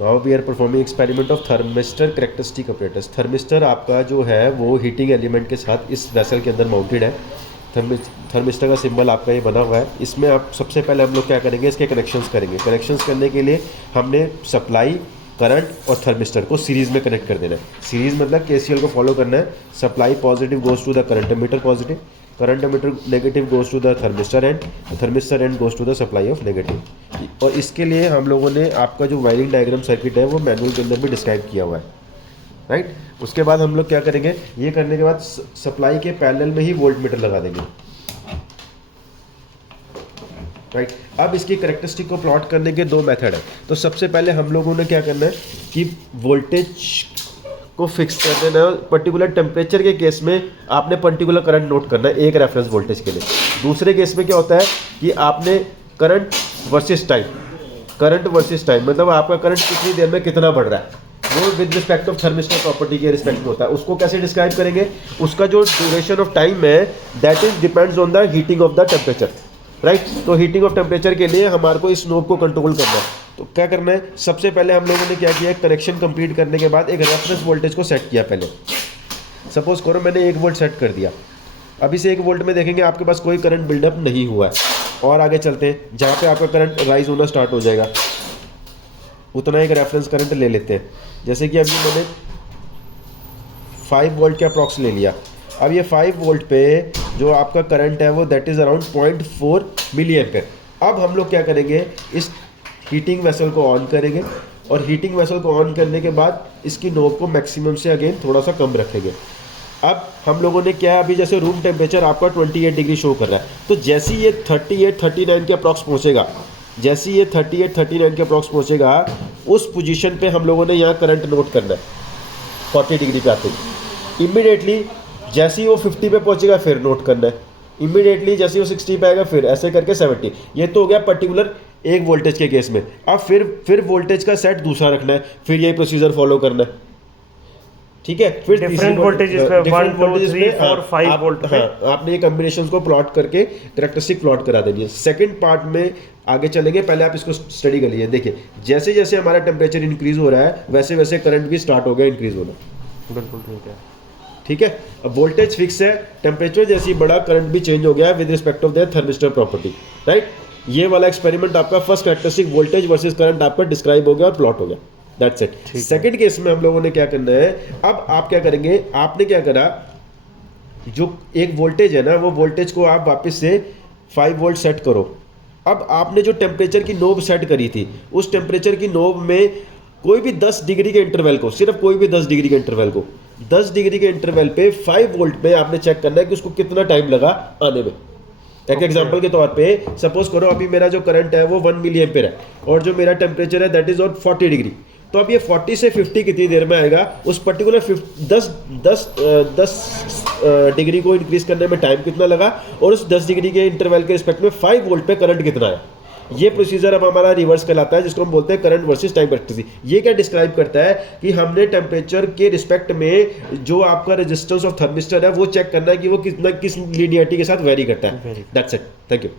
Now we are performing experiment of thermistor characteristic operators. Thermistor आपका जो है वो हीटिंग एलिमेंट के साथ इस वेसल के अंदर माउंटेड है। थर्मिस्टर का सिंबल आपका ये बना हुआ है। इसमें आप सबसे पहले हम लोग क्या करेंगे, इसके कनेक्शंस करेंगे। कनेक्शंस करने के लिए हमने सप्लाई, करंट और थर्मिस्टर को सीरीज़ में कनेक्ट कर देना है। सीरीज़ मतलब केसीएल को फॉलो करना है। Supply positive goes to the current ammeter positive, current ammeter negative goes to the thermistor end, thermistor end goes to the supply of negative. और इसके लिए हम लोगों ने आपका जो वायरिंग डायग्राम सर्किट है वो मैनुअल के अंदर भी डिस्क्राइब किया हुआ है, राइट। उसके बाद हम लोग क्या करेंगे, ये करने के बाद सप्लाई के पैरेलल में ही वोल्ट मीटर लगा देंगे, राइट। अब इसकी कैरेक्टरिस्टिक को प्लॉट करने के दो मेथड है। तो सबसे पहले हम लोगों ने क्या करना है कि वोल्टेज को फिक्स कर देना है। पर्टिकुलर टेम्परेचर के केस में आपने पर्टिकुलर करंट नोट करना है एक रेफरेंस वोल्टेज के लिए। दूसरे केस में क्या होता है कि आपने current versus time, current versus time मतलब आपका करंट कितनी देर में कितना बढ़ रहा है, वो with respect of thermistor property के रिस्पेक्ट में होता है। उसको कैसे डिस्क्राइब करेंगे, उसका जो ड्यूरेशन ऑफ टाइम है that is depends on the heating of the temperature, right. तो हीटिंग ऑफ टेम्परेचर के लिए हमारे को इस नोब को कंट्रोल करना है। तो क्या करना है, सबसे पहले हम लोगों ने क्या किया, कनेक्शन कंप्लीट करने के बाद एक रेफरेंस वोल्टेज को सेट किया। पहले सपोज करो मैंने 1 वोल्ट सेट कर दिया। अब इस 1 वोल्ट में देखेंगे आपके पास कोई करंट बिल्डअप नहीं हुआ है। और आगे चलते हैं, जहाँ पे आपका करंट राइज होना स्टार्ट हो जाएगा उतना एक रेफरेंस करंट ले लेते हैं। जैसे कि अभी मैंने 5 वोल्ट के अप्रॉक्स ले लिया। अब ये 5 वोल्ट पे जो आपका करंट है वो that is around 0.4 milli ampere. अब हम लोग क्या करेंगे, इस हीटिंग वेसल को ऑन करेंगे और हीटिंग वेसल को ऑन करने के बाद इसकी नोब को मैक्सिमम से अगेन थोड़ा सा कम रखेंगे। अब हम लोगों ने क्या है, अभी जैसे रूम टेम्परेचर आपका 28 डिग्री शो कर रहा है, तो जैसे ही ये 38-39 के अप्रॉक्स पहुँचेगा, जैसे ये 38-39 के अप्रॉक्स पहुँचेगा, उस पोजीशन पे हम लोगों ने यहाँ करंट नोट करना है 40 डिग्री पे आते ही। इमीडिएटली जैसे ही वो 50 पे पहुँचेगा फिर नोट करना है, इमीडिएटली जैसे ही वो 60 पे आएगा फिर ऐसे करके 70। ये तो हो गया पर्टिकुलर एक वोल्टेज के केस में। अब फिर वोल्टेज का सेट दूसरा रखना है, फिर यही प्रोसीजर फॉलो करना है, ठीक है। फिर डिफरेंट वोल्टेजेस पे 1 2 3 4 5 वोल्ट पे आपने ये कॉम्बिनेशंस को प्लॉट करके कैरेक्टरिस्टिक प्लॉट करा देनी है। सेकंड पार्ट में आगे चलेंगे, पहले आप इसको स्टडी कर लीजिए। देखिए जैसे जैसे हमारा टेम्परेचर इंक्रीज हो रहा है वैसे वैसे करंट भी स्टार्ट हो गया इंक्रीज होना। बिल्कुल ठीक है, ठीक है। अब वोल्टेज फिक्स है, टेम्परेचर जैसे ही बढ़ा करंट भी चेंज हो गया with respect of the thermistor property, right. ये वाला एक्सपेरिमेंट आपका first characteristic voltage versus current आपका डिस्क्राइब हो गया और प्लॉट हो गया, दैट्स इट। सेकंड केस में हम लोगों ने क्या करना है, अब आप क्या करेंगे, आपने क्या करा, जो एक वोल्टेज है ना वो वोल्टेज को आप वापस से 5 वोल्ट सेट करो। अब आपने जो टेम्परेचर की नोब सेट करी थी उस टेम्परेचर की नोब में कोई भी 10 डिग्री के इंटरवल को, सिर्फ कोई भी 10 डिग्री के इंटरवल को, 10 डिग्री के इंटरवल पे 5 वोल्ट पे आपने चेक करना है कि उसको कितना टाइम लगा आने में। एक एग्जांपल के तौर पे सपोज करो अभी मेरा जो करंट है वो 1 मिली एम्पेयर है और जो मेरा टेम्परेचर है दैट इज ऑन 40 डिग्री। तो अब ये 40 से 50 कितनी देर में आएगा, उस पर्टिकुलर 10 डिग्री को इंक्रीज करने में टाइम कितना लगा और उस 10 डिग्री के इंटरवल के रिस्पेक्ट में 5 वोल्ट पे करंट कितना आया। ये प्रोसीजर अब हमारा रिवर्स कहलाता है, जिसको हम बोलते हैं करंट वर्सेस टाइम कैरेक्टरिस्टिक। ये क्या डिस्क्राइब करता है कि हमने टेम्परेचर के रिस्पेक्ट में जो आपका रेजिस्टेंस ऑफ थर्मिस्टर है वो चेक करना है कि वो कितना किस लीनियरिटी के साथ वेरी करता है। That's it, thank you.